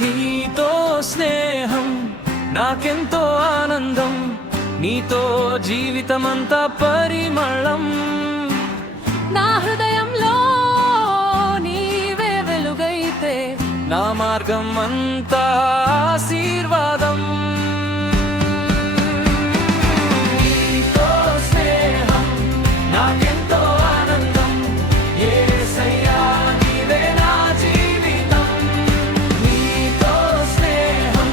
నీతో స్నేహం నాకెంతో ఆనందం, నీతో జీవితమంతా పరిమళం. నా హృదయంలో నీవే వెలుగైతే నా మార్గం అంతా ఆశీర్వాదం. నీతో స్నేహం నాకెంతో ఆనందం, యేసయ్యా నీవే నా జీవితం. నీతో స్నేహం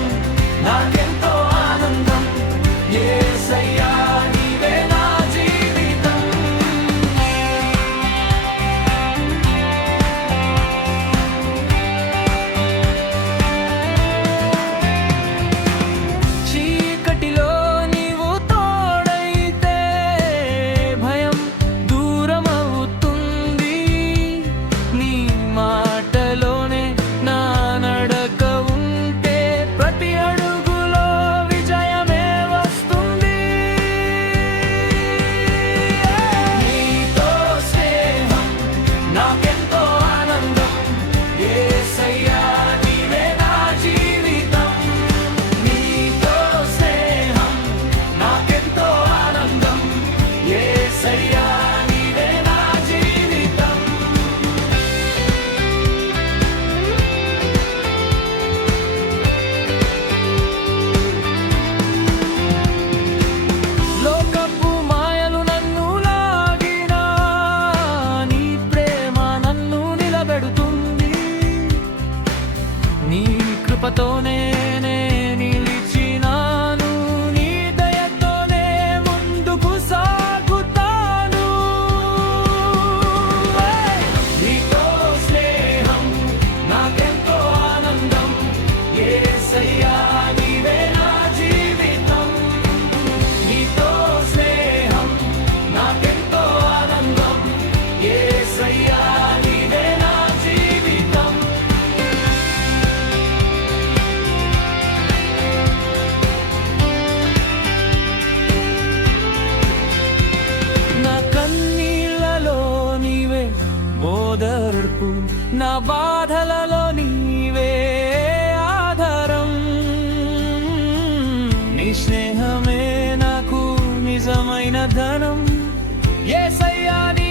నాకెంతో ఆనందం, యేసయ్యా నీవే నా జీవితం. చీకటిలో నీవు తోడైతే భయం దూరమవుతుంది. నీ మాటలోనే నా నడక ఉంటే ప్రతి అడుగులో విజయమే వస్తుంది. నీతో స్నేహం నాకెంతో ఆనందం, యేసయ్యా నీవే నా జీవితం. నీతో స్నేహం నాకెంతో ఆనందం, యేసయ్యా నీవే నా జీవితం. లోకపు మాయలు నన్ను లాగినా నీ ప్రేమ నన్ను నిలబెడుతుంది. నీ కృపతోనే నే నిలిచినాను, నీ దయతోనే ముందుకు సాగుతాను. నీతో స్నేహం నాకెంతో ఆనందం, యేసయ్యా నీవే నా జీవితం. నీతో స్నేహం నాకెంతో ఆనందం, యేసయ్యా నీవే నా జీవితం. నా కన్నీళ్లలో నీవే ఓదార్పు, నా బాధలలో నీవే ఆధారం. నీ స్నేహమే నాకు నిజమైన ధనం, యేసయ్యా నీ